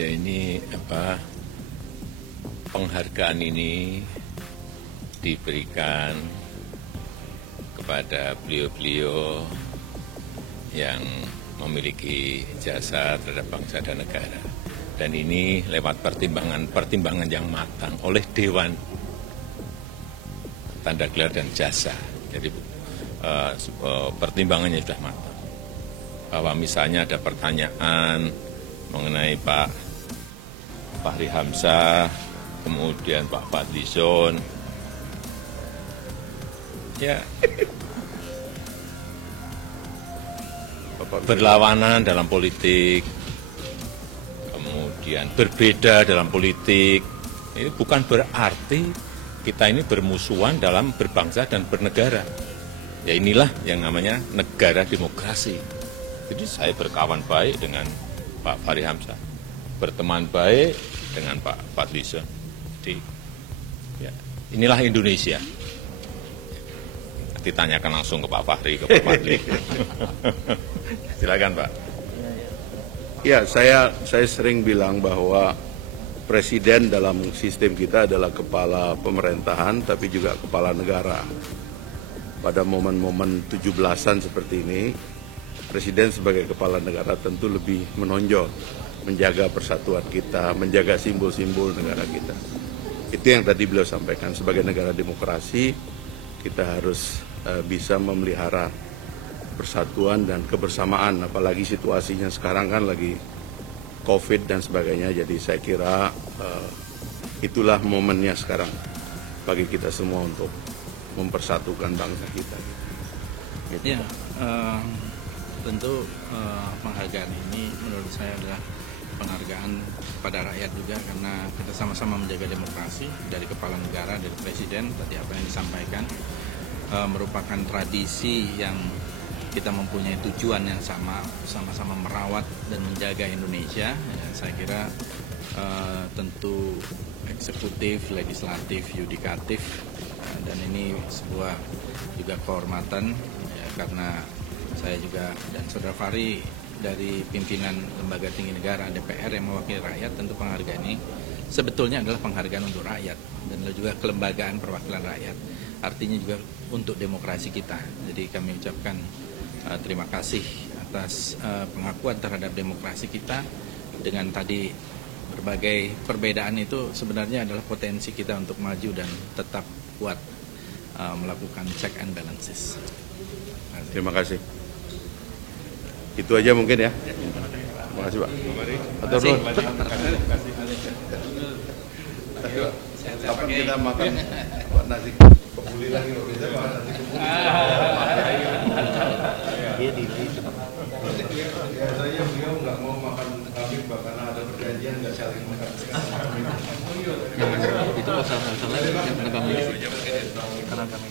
Ya ini penghargaan ini diberikan kepada beliau-beliau yang memiliki jasa terhadap bangsa dan negara. Dan ini lewat pertimbangan yang matang oleh Dewan Tanda Gelar dan Jasa. Jadi pertimbangannya sudah matang. Bahwa misalnya ada pertanyaan mengenai Pak Fahri Hamzah, kemudian Pak Fadlizon, ya berlawanan dalam politik, kemudian berbeda dalam politik. Ini bukan berarti kita ini bermusuhan dalam berbangsa dan bernegara. Ya inilah yang namanya negara demokrasi. Jadi saya berkawan baik dengan Pak Fahri Hamzah, berteman baik dengan Pak Fadlizon. Jadi ya, inilah Indonesia. Ditanyakan langsung ke Pak Fahri, ke Pak Fadli. Silakan Pak. Ya, saya sering bilang bahwa presiden dalam sistem kita adalah kepala pemerintahan, tapi juga kepala negara. Pada momen-momen 17-an seperti ini, presiden sebagai kepala negara tentu lebih menonjol, menjaga persatuan kita, menjaga simbol-simbol negara kita. Itu yang tadi beliau sampaikan, sebagai negara demokrasi, kita harus bisa memelihara persatuan dan kebersamaan, apalagi situasinya sekarang kan lagi COVID dan sebagainya. Jadi saya kira itulah momennya sekarang bagi kita semua untuk mempersatukan bangsa kita. Gitu. Ya, tentu penghargaan ini menurut saya adalah penghargaan kepada rakyat juga, karena kita sama-sama menjaga demokrasi, dari kepala negara, dari presiden, tadi apa yang disampaikan, merupakan tradisi yang kita mempunyai tujuan yang sama-sama merawat dan menjaga Indonesia. Ya, saya kira tentu eksekutif, legislatif, yudikatif, dan ini sebuah juga kehormatan, ya, karena saya juga dan Saudara Fahri dari pimpinan Lembaga Tinggi Negara DPR yang mewakili rakyat, tentu penghargaan ini sebetulnya adalah penghargaan untuk rakyat dan juga kelembagaan perwakilan rakyat. Artinya juga untuk demokrasi kita. Jadi kami ucapkan terima kasih atas pengakuan terhadap demokrasi kita. Dengan tadi berbagai perbedaan itu sebenarnya adalah potensi kita untuk maju dan tetap kuat melakukan check and balances. Terima kasih. Itu aja mungkin ya. Terima kasih Pak. Atur dulu. Kapan kita makan nasi kebuli lagi? Biasanya makan nasi kebuli. Biasanya beliau nggak mau makan kambing karena ada perjanjian nggak saling makan. Itu masalah lagi yang kami karena kami